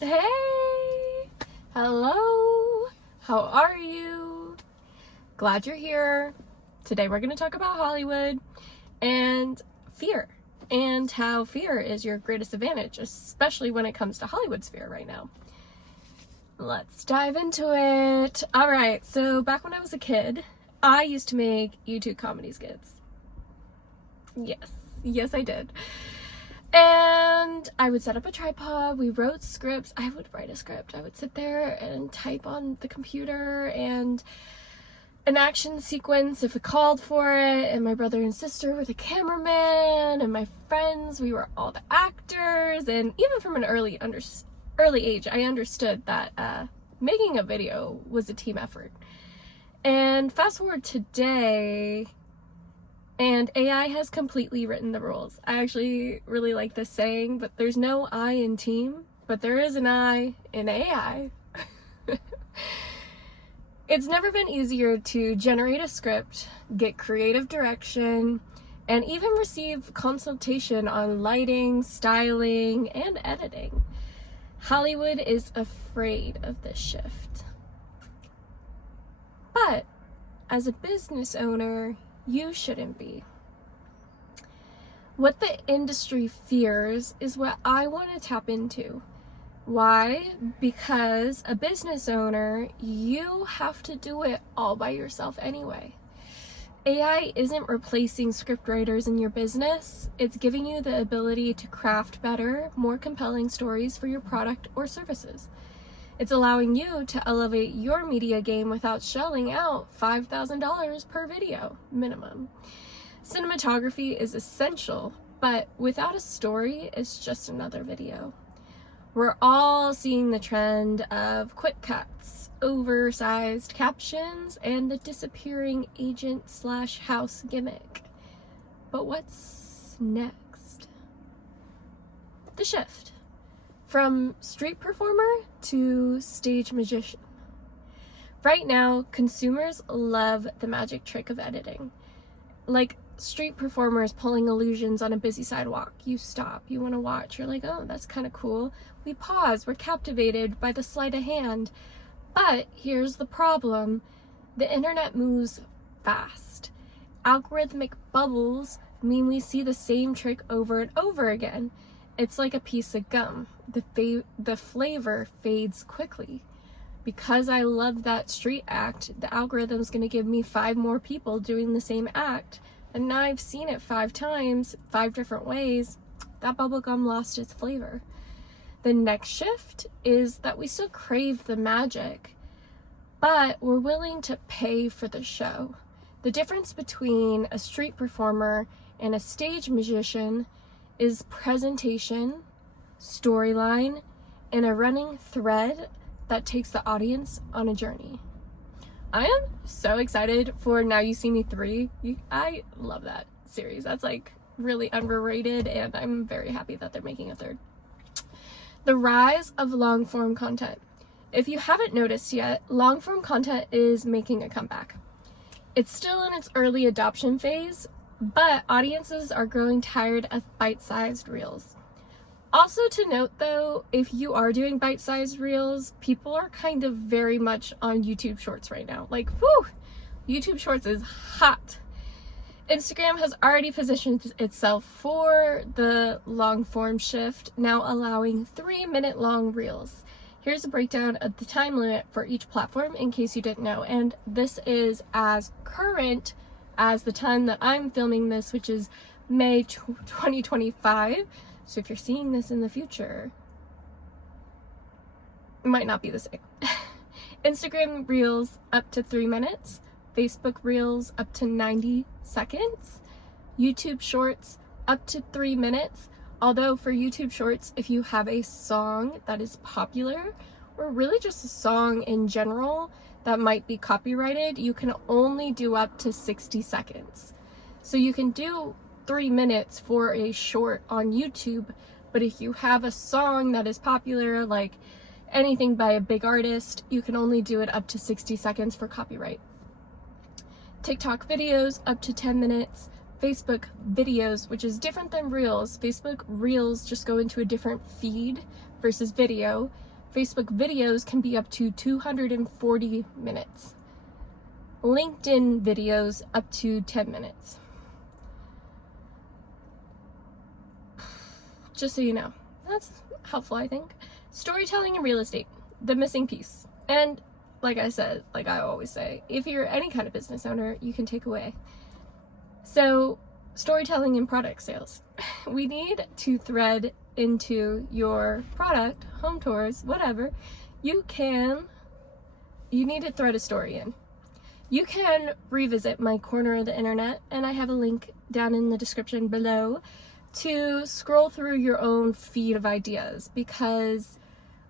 Hey! Hello! How are you? Glad you're here. Today we're going to talk about Hollywood and fear, and how fear is your greatest advantage, especially when it comes to Hollywood's fear right now. Let's dive into it. Alright, so back when I was a kid, I used to make YouTube comedy skits. Yes I did. And I would set up a tripod, we wrote scripts, I would write a script, I would sit there and type on the computer and an action sequence if it called for it, and my brother and sister were the cameraman, and my friends, we were all the actors, and even from an early age, I understood that making a video was a team effort. And fast forward today, and AI has completely written the rules. I actually really like this saying, but there's no I in team, but there is an I in AI. It's never been easier to generate a script, get creative direction, and even receive consultation on lighting, styling, and editing. Hollywood is afraid of this shift. But as a business owner, you shouldn't be. What the industry fears is what I want to tap into. Why? Because a business owner, you have to do it all by yourself anyway. AI isn't replacing scriptwriters in your business. It's giving you the ability to craft better, more compelling stories for your product or services. It's allowing you to elevate your media game without shelling out $5,000 per video minimum. Cinematography is essential, but without a story, it's just another video. We're all seeing the trend of quick cuts, oversized captions, and the disappearing agent/house gimmick. But what's next? The shift. From street performer to stage magician. Right now, consumers love the magic trick of editing. Like street performers pulling illusions on a busy sidewalk. You stop, you want to watch, you're like, oh, that's kind of cool. We pause, we're captivated by the sleight of hand. But here's the problem. The internet moves fast. Algorithmic bubbles mean we see the same trick over and over again. It's like a piece of gum. The flavor fades quickly. Because I love that street act, the algorithm's going to give me 5 more people doing the same act. And now I've seen it 5 times, 5 different ways. That bubblegum lost its flavor. The next shift is that we still crave the magic, but we're willing to pay for the show. The difference between a street performer and a stage magician is presentation, storyline, and a running thread that takes the audience on a journey. I am so excited for Now You See Me 3. I love that series. That's like really underrated, and I'm very happy that they're making a 3rd. The rise of long-form content. If you haven't noticed yet, long-form content is making a comeback. It's still in its early adoption phase, but audiences are growing tired of bite-sized reels. Also to note though, if you are doing bite-sized reels, people are kind of very much on YouTube Shorts right now. Like, whew, YouTube Shorts is hot. Instagram has already positioned itself for the long-form shift, now allowing 3-minute long reels. Here's a breakdown of the time limit for each platform in case you didn't know, and this is as current as the time that I'm filming this, which is May 2025. So if you're seeing this in the future, it might not be the same. Instagram Reels up to 3 minutes, Facebook Reels up to 90 seconds, YouTube Shorts up to 3 minutes. Although for YouTube Shorts, if you have a song that is popular, or really just a song in general that might be copyrighted, you can only do up to 60 seconds. So you can do 3 minutes for a short on YouTube, but if you have a song that is popular, like anything by a big artist, you can only do it up to 60 seconds for copyright. TikTok videos up to 10 minutes, Facebook videos, which is different than Reels. Facebook Reels just go into a different feed versus video. Facebook videos can be up to 240 minutes. LinkedIn videos up to 10 minutes. Just so you know, that's helpful, I think. Storytelling in real estate, the missing piece. And like I said, like I always say, if you're any kind of business owner, you can take away. So, storytelling in product sales. We need to thread into your product, home tours, whatever. You need to thread a story in. You can revisit my corner of the internet, and I have a link down in the description below to scroll through your own feed of ideas, because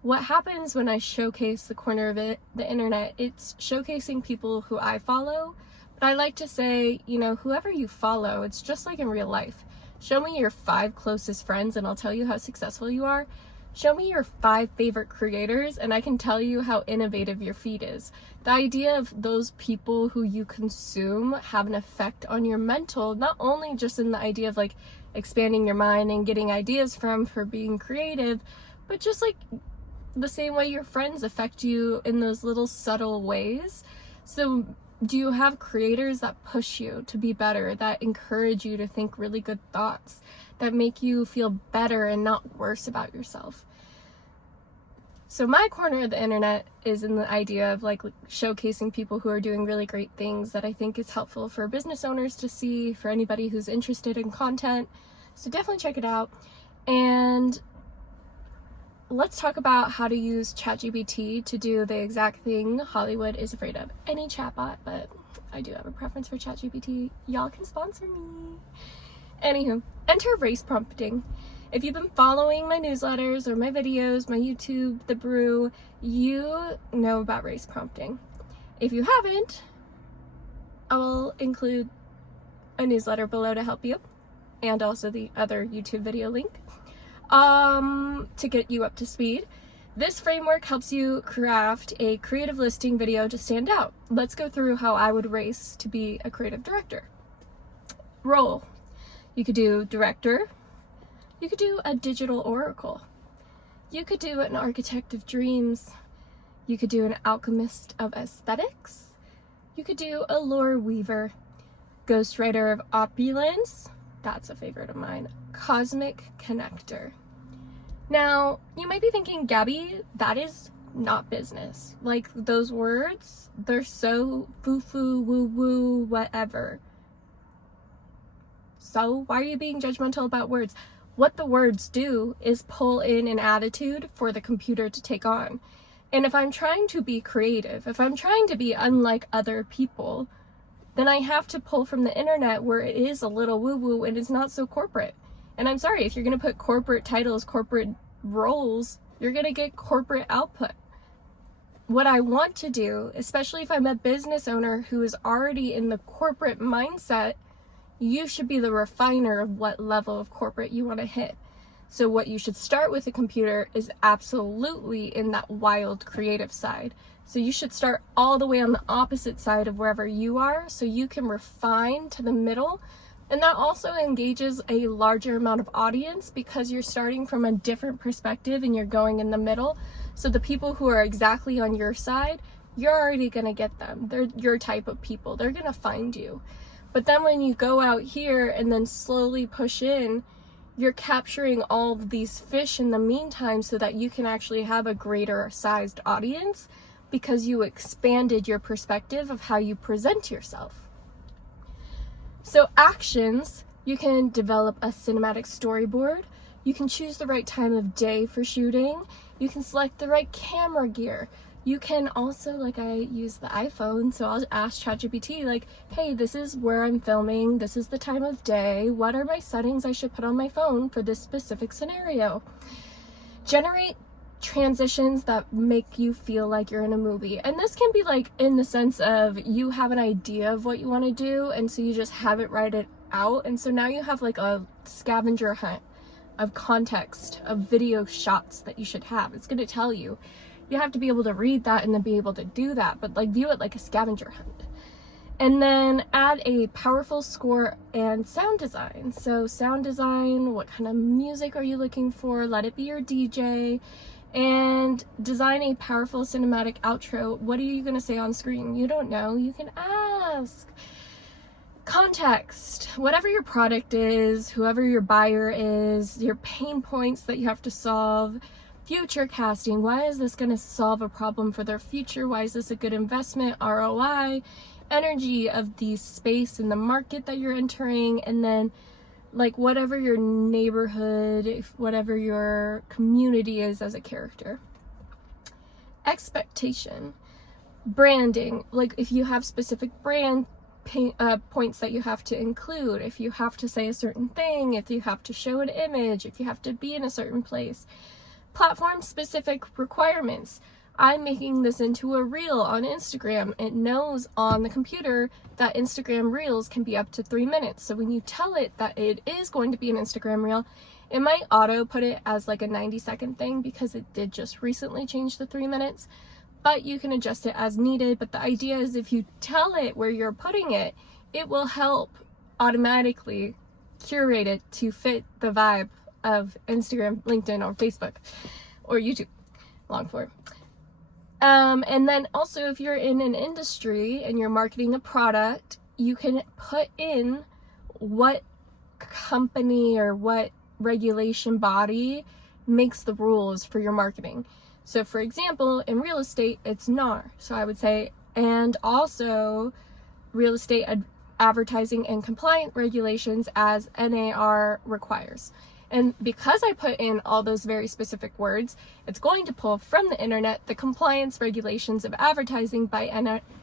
what happens when I showcase the corner of the internet, it's showcasing people who I follow. But I like to say, you know, whoever you follow, it's just like in real life. Show me your 5 closest friends and I'll tell you how successful you are. Show me your 5 favorite creators and I can tell you how innovative your feed is. The idea of those people who you consume have an effect on your mental, not only just in the idea of like expanding your mind and getting ideas from for being creative, but just like the same way your friends affect you in those little subtle ways. So do you have creators that push you to be better, that encourage you to think really good thoughts, that make you feel better and not worse about yourself? So my corner of the internet is in the idea of like showcasing people who are doing really great things that I think is helpful for business owners to see, for anybody who's interested in content. So definitely check it out. And let's talk about how to use ChatGPT to do the exact thing Hollywood is afraid of. Any chatbot, but I do have a preference for ChatGPT. Y'all can sponsor me. Anywho, enter race prompting. If you've been following my newsletters or my videos, my YouTube, The Brew, you know about race prompting. If you haven't, I will include a newsletter below to help you, and also the other YouTube video link. To get you up to speed. This framework helps you craft a creative listing video to stand out. Let's go through how I would race to be a creative director. Role. You could do director. You could do a digital oracle. You could do an architect of dreams. You could do an alchemist of aesthetics. You could do a lore weaver. Ghostwriter of opulence. That's a favorite of mine. Cosmic connector. Now, you might be thinking, Gabby, that is not business. Like, those words, they're so foo-foo, woo-woo, whatever. So, why are you being judgmental about words? What the words do is pull in an attitude for the computer to take on. And if I'm trying to be creative, if I'm trying to be unlike other people, then I have to pull from the internet where it is a little woo-woo and it's not so corporate. And I'm sorry, if you're going to put corporate titles, corporate roles, you're going to get corporate output. What I want to do, especially if I'm a business owner who is already in the corporate mindset, you should be the refiner of what level of corporate you want to hit. So what you should start with a computer is absolutely in that wild creative side. So you should start all the way on the opposite side of wherever you are so you can refine to the middle. And that also engages a larger amount of audience because you're starting from a different perspective and you're going in the middle. So the people who are exactly on your side, you're already going to get them. They're your type of people. They're going to find you. But then when you go out here and then slowly push in, you're capturing all of these fish in the meantime so that you can actually have a greater sized audience because you expanded your perspective of how you present yourself. So actions, you can develop a cinematic storyboard. You can choose the right time of day for shooting. You can select the right camera gear. You can also, like I use the iPhone, so I'll ask ChatGPT like, hey, this is where I'm filming. This is the time of day. What are my settings I should put on my phone for this specific scenario? Generate transitions that make you feel like you're in a movie. And this can be like in the sense of you have an idea of what you want to do and so you just have it write it out, and so now you have like a scavenger hunt of context of video shots that you should have. It's going to tell you. You have to be able to read that and then be able to do that, but like view it like a scavenger hunt. And then add a powerful score and sound design. So sound design, what kind of music are you looking for? Let it be your DJ. And design a powerful cinematic outro. What are you going to say on screen? You don't know. You can ask. Context. Whatever your product is, whoever your buyer is, your pain points that you have to solve. Future casting. Why is this going to solve a problem for their future? Why is this a good investment? ROI. Energy of the space in the market that you're entering, and then like whatever your neighborhood, whatever your community is as a character. Expectation. Branding, like if you have specific brand points that you have to include, if you have to say a certain thing, if you have to show an image, if you have to be in a certain place. Platform specific requirements. I'm making this into a reel on Instagram. It knows on the computer that Instagram reels can be up to 3 minutes. So when you tell it that it is going to be an Instagram reel, it might auto put it as like a 90-second thing because it did just recently change the 3 minutes, but you can adjust it as needed. But the idea is if you tell it where you're putting it, it will help automatically curate it to fit the vibe of Instagram, LinkedIn, or Facebook, or YouTube, long form. And then also if you're in an industry and you're marketing a product, you can put in what company or what regulation body makes the rules for your marketing. So for example, in real estate, it's NAR. So I would say, and also real estate advertising and compliant regulations as NAR requires. And because I put in all those very specific words, it's going to pull from the internet the compliance regulations of advertising by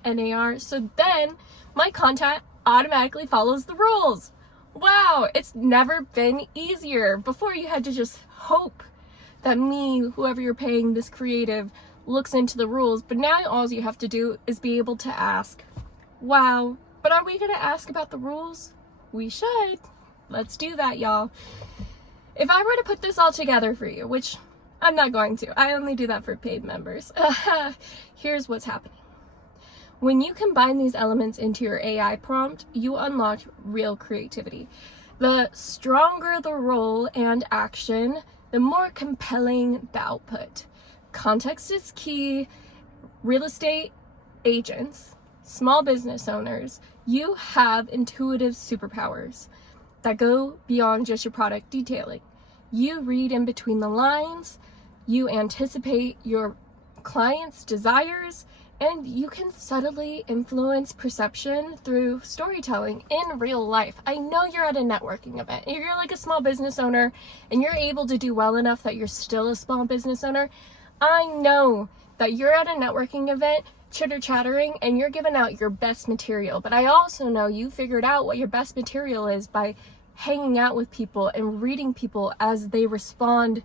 NAR. So then my content automatically follows the rules. Wow, it's never been easier. Before you had to just hope that whoever you're paying, this creative, looks into the rules. But now all you have to do is be able to ask, wow, but are we going to ask about the rules? We should. Let's do that, y'all. If I were to put this all together for you, which I'm not going to, I only do that for paid members, here's what's happening. When you combine these elements into your AI prompt, you unlock real creativity. The stronger the role and action, the more compelling the output. Context is key. Real estate agents, small business owners, you have intuitive superpowers that go beyond just your product detailing. You read in between the lines, you anticipate your client's desires, and you can subtly influence perception through storytelling in real life. I know you're at a networking event. If you're like a small business owner and you're able to do well enough that you're still a small business owner, I know that you're at a networking event chitter-chattering and you're giving out your best material. But I also know you figured out what your best material is by hanging out with people and reading people as they respond,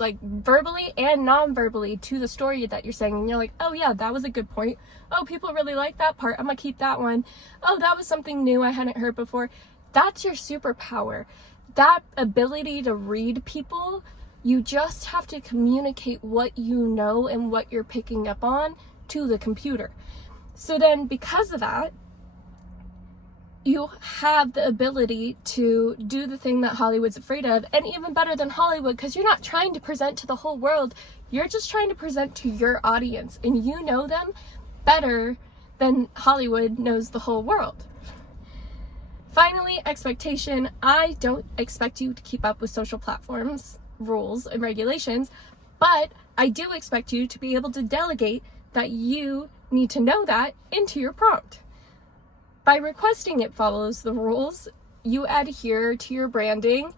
like verbally and non-verbally, to the story that you're saying. And you're like, oh yeah, that was a good point. Oh, people really like that part. I'm gonna keep that one. Oh, that was something new I hadn't heard before. That's your superpower. That ability to read people. You just have to communicate what you know and what you're picking up on to the computer. So then because of that, you have the ability to do the thing that Hollywood's afraid of, and even better than Hollywood, because you're not trying to present to the whole world. You're just trying to present to your audience, and you know them better than Hollywood knows the whole world. Finally, expectation. I don't expect you to keep up with social platforms, rules, and regulations, but I do expect you to be able to delegate that you need to know that into your prompt. By requesting it follows the rules, you adhere to your branding,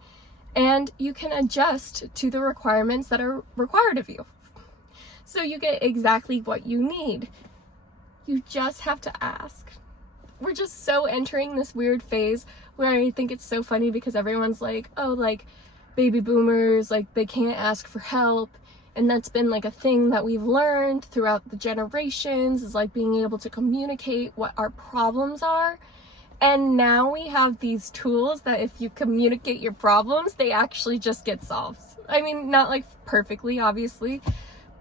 and you can adjust to the requirements that are required of you. So you get exactly what you need. You just have to ask. We're just so entering this weird phase where I think it's so funny because everyone's like, oh, like baby boomers, like they can't ask for help. And that's been like a thing that we've learned throughout the generations, is like being able to communicate what our problems are. And now we have these tools that if you communicate your problems, they actually just get solved. I mean, not like perfectly, obviously,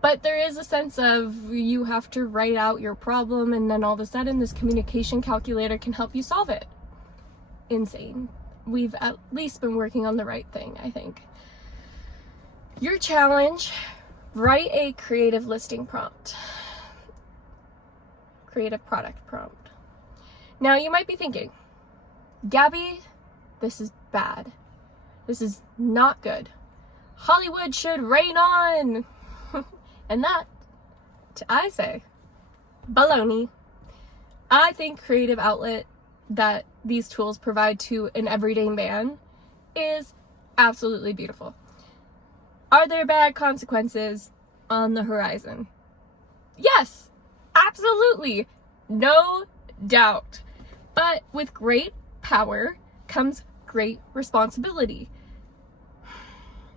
But there is a sense of you have to write out your problem, and then all of a sudden this communication calculator can help you solve it. Insane. We've at least been working on the right thing, I think. Your challenge: write a creative listing prompt. Creative product prompt. Now you might be thinking, Gabby, this is bad. This is not good. Hollywood should rain on. And that, I say, baloney. I think creative outlet that these tools provide to an everyday man is absolutely beautiful. Are there bad consequences on the horizon? Yes, absolutely. No doubt. But with great power comes great responsibility.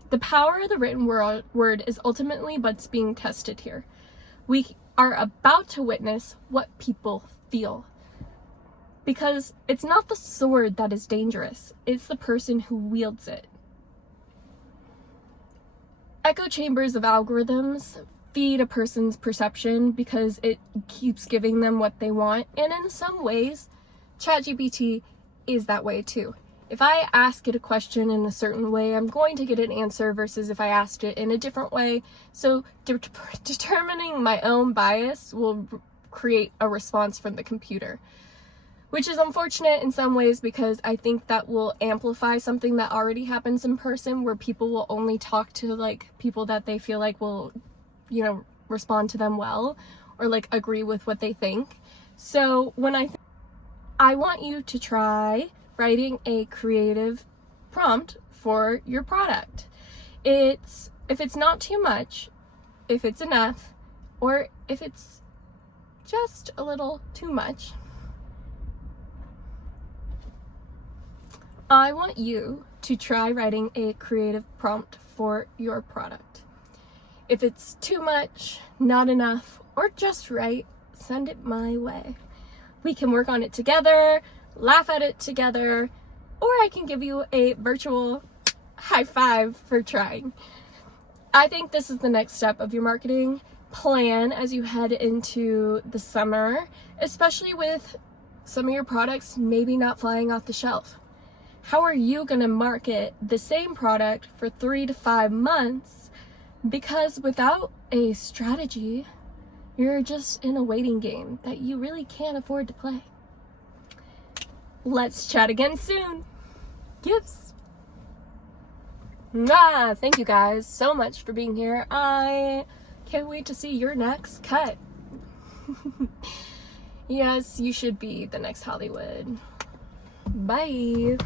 The power of the written word is ultimately what's being tested here. We are about to witness what people feel. Because it's not the sword that is dangerous, it's the person who wields it. Echo chambers of algorithms feed a person's perception because it keeps giving them what they want, and in some ways, ChatGPT is that way too. If I ask it a question in a certain way, I'm going to get an answer versus if I asked it in a different way. So determining my own bias will create a response from the computer, which is unfortunate in some ways because I think that will amplify something that already happens in person, where people will only talk to like people that they feel like will, respond to them well or like agree with what they think. So when I want you to try writing a creative prompt for your product. If it's not too much, if it's enough, or if it's just a little too much, I want you to try writing a creative prompt for your product. If it's too much, not enough, or just right, send it my way. We can work on it together, laugh at it together, or I can give you a virtual high five for trying. I think this is the next step of your marketing plan as you head into the summer, especially with some of your products maybe not flying off the shelf. How are you going to market the same product for 3 to 5 months? Because without a strategy, you're just in a waiting game that you really can't afford to play. Let's chat again soon. Gibbs. Thank you guys so much for being here. I can't wait to see your next cut. Yes, you should be the next Hollywood. Bye.